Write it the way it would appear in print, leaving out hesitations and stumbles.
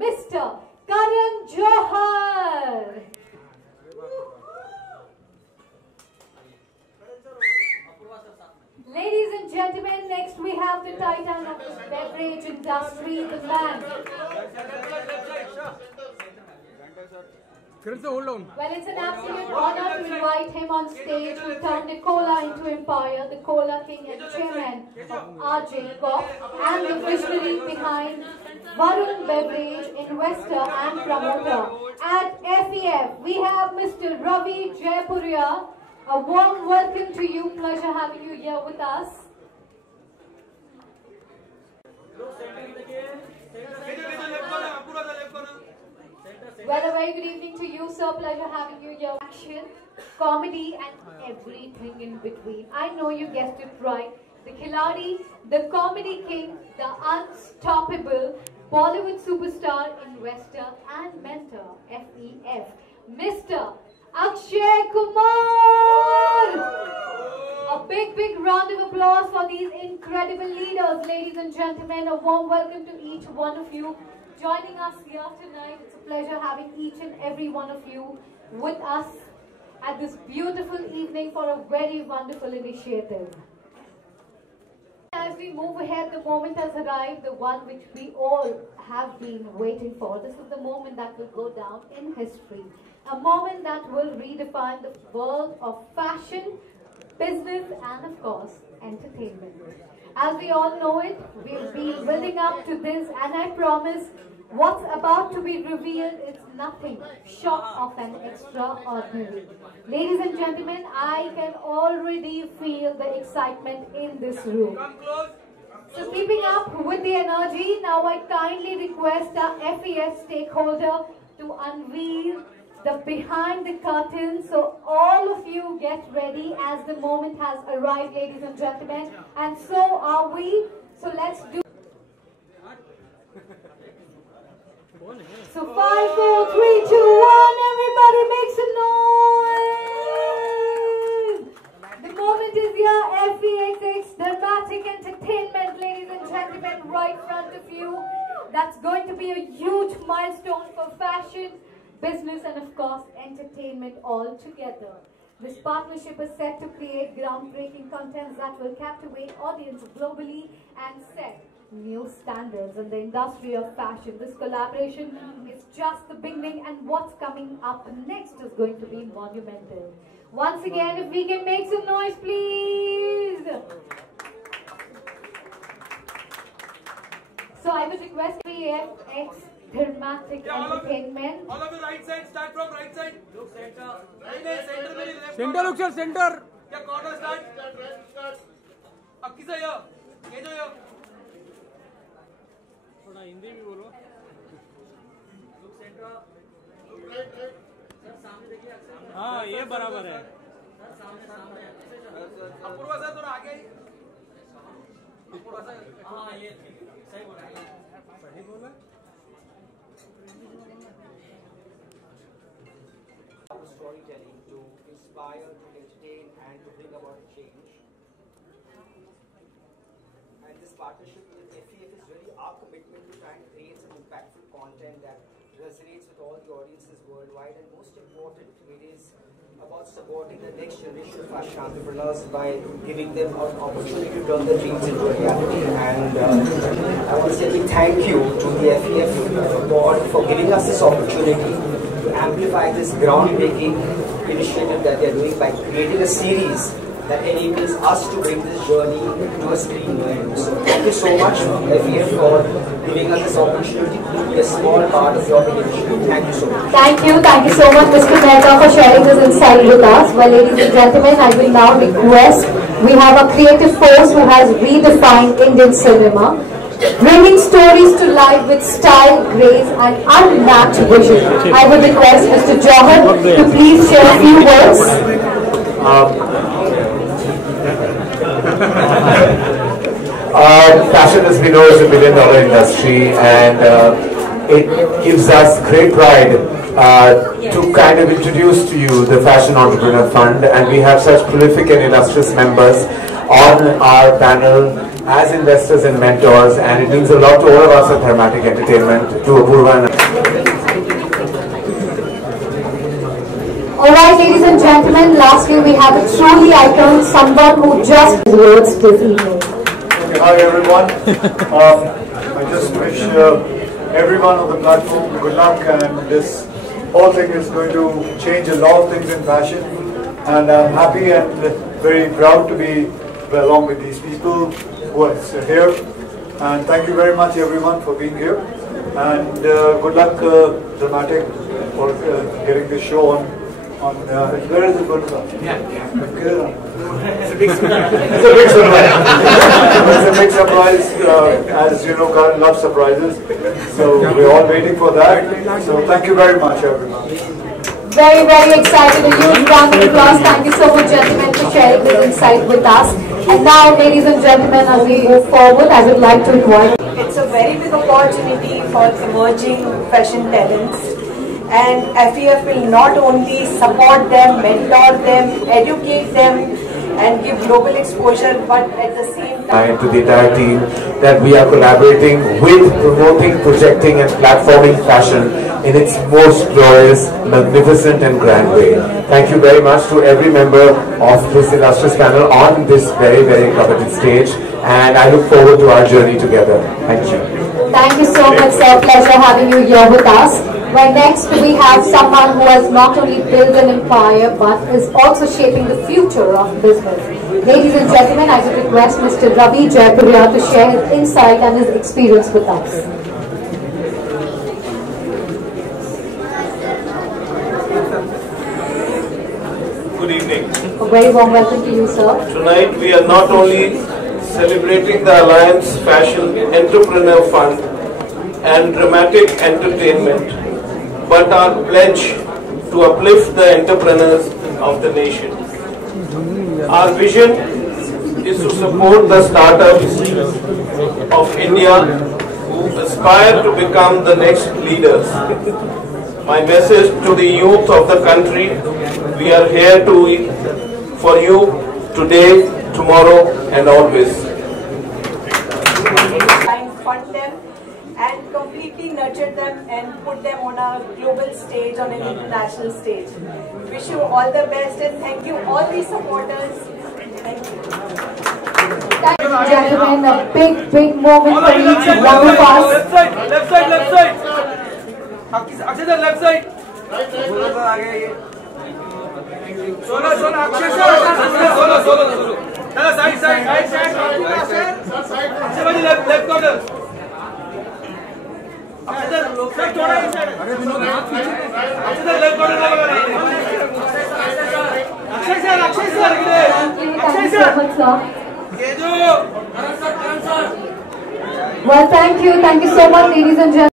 Mr. Karan Johar. Ladies and gentlemen, next we have the titan of the beverage industry, the man. Well, it's an absolute honor to invite him on stage who turned the cola into empire, the cola king and chairman of RJ Corp, and the visionary behind Varun Beverage, investor and promoter. At FEF, we have Mr. Ravi Jaipuria. A warm welcome to you. Pleasure having you here with us. Well, a very good evening to you, sir. Pleasure having you here. Action, comedy, and everything in between. I know you guessed it right. The Khiladi, the comedy king, the unstoppable Bollywood superstar, investor, and mentor, FEF, Mr. Akshay Kumar! A big round of applause for these incredible leaders, ladies and gentlemen. A warm welcome to each one of you joining us here tonight. It's a pleasure having each and every one of you with us at this beautiful evening for a very wonderful initiative. As we move ahead, the moment has arrived, the one which we all have been waiting for. This is the moment that will go down in history. A moment that will redefine the world of fashion, business, and of course, entertainment. As we all know it, we'll be building up to this, and I promise what's about to be revealed is nothing short of an extraordinary. Ladies and gentlemen, I can already feel the excitement in this room. So keeping up with the energy, now I kindly request our FEF stakeholder to unveil the behind the curtain. So all of you get ready as the moment has arrived, ladies and gentlemen. And so are we. So let's do. So 5, 4, 3, 2, 1. Everybody make some noise. The moment is here. FEXX Dramatic Entertainment, ladies and gentlemen, right in front of you. That's going to be a huge milestone for fashion, business, and of course entertainment all together. This partnership is set to create groundbreaking contents that will captivate audiences globally and set new standards in the industry of fashion. This collaboration is just the beginning, and what's coming up next is going to be monumental. Once again, if we can make some noise, please. So I would request FEX Dramatic Entertainment. All of the right side, start from right side. Look center. Center, look sir, center. Yeah, corner start. अब किसा ये? ये जो ये? थोड़ा हिंदी भी बोलो. Look center. Look right. Sir सामने देखिए अक्षर. हाँ, ये बराबर है. सर सामने. अपूर्वा सर थोड़ा आगे. अपूर्वा सर. हाँ ये सही बोला. सही बोला. Storytelling to inspire, to entertain, and to bring about a change. And this partnership with FEF is really our commitment to try and create some impactful content that resonates with all the audiences worldwide. And most important, it is about supporting the next generation of fashion entrepreneurs by giving them an opportunity to turn their dreams into a reality. And I want to say a big thank you to the FEF board for giving us this opportunity to amplify this groundbreaking initiative that they are doing by creating a series that enables us to bring this journey to a screen near you. So thank you so much, FEF, for giving us this opportunity to be a small part of your initiative. Thank you so much. Thank you so much, Mr. Mehta, for sharing this insight with us. Well, ladies and gentlemen, I will now request, we have a creative force who has redefined Indian cinema, bringing stories to life with style, grace, and unmatched vision. I would request Mr. Johar to please share a few words. Fashion, as we know, is $1 billion industry, and it gives us great pride to kind of introduce to you the Fashion Entrepreneur Fund, and we have such prolific and illustrious members on our panel, as investors and mentors, and it means a lot to all of us at Dharmatic Entertainment, to Apurva. Alright, ladies and gentlemen, lastly we have a truly icon, someone who just words this evening. Hi everyone. I just wish everyone on the platform good luck, and this whole thing is going to change a lot of things in fashion, and I'm happy and very proud to be along with these people who are here, and thank you very much everyone for being here, and good luck Dharmatic for getting this show on where is it going to be? It's a big surprise. It's a big surprise. It's a big surprise. As you know, Karan loves surprises. So we're all waiting for that. So thank you very much, everyone. Very, very excited. A huge round of applause. Thank you so much, gentlemen, for sharing this insight with us. And now, ladies and gentlemen, as we move forward, I would like to invite. It's a very big opportunity for emerging fashion talents. And FEF will not only support them, mentor them, educate them, and give global exposure, but at the same time, And to the entire team that we are collaborating with, promoting, projecting and platforming fashion in its most glorious, magnificent and grand way. Thank you very much to every member of this illustrious panel on this very, very coveted stage, and I look forward to our journey together. Thank you. Thank you so much, sir. Pleasure having you here with us. Where next we have someone who has not only built an empire but is also shaping the future of business. Ladies and gentlemen, I would request Mr. Ravi Jaipuria to share his insight and his experience with us. Good evening. A very warm welcome to you, sir. Tonight we are not only celebrating the Alliance Fashion Entrepreneur Fund and Dramatic Entertainment, but our pledge to uplift the entrepreneurs of the nation. Our vision is to support the startups of India who aspire to become the next leaders. My message to the youth of the country: we are here for you today, tomorrow and always. fund them and completely nurture them and put them on a global stage, on an international stage. Wish you all the best and thank you all the supporters. Thank you. Thank you, gentlemen. A big moment for each one of us. Left side, left side, left side. Akshay sir, left side. Solo, Akshay sir. Solo. Side. Akshay bhai, left corner. Akshay sir, thoda inside. Akshay sir, left corner lगा रहे हैं. Akshay sir, Akshay sir. Well, thank you so much, ladies and gentlemen.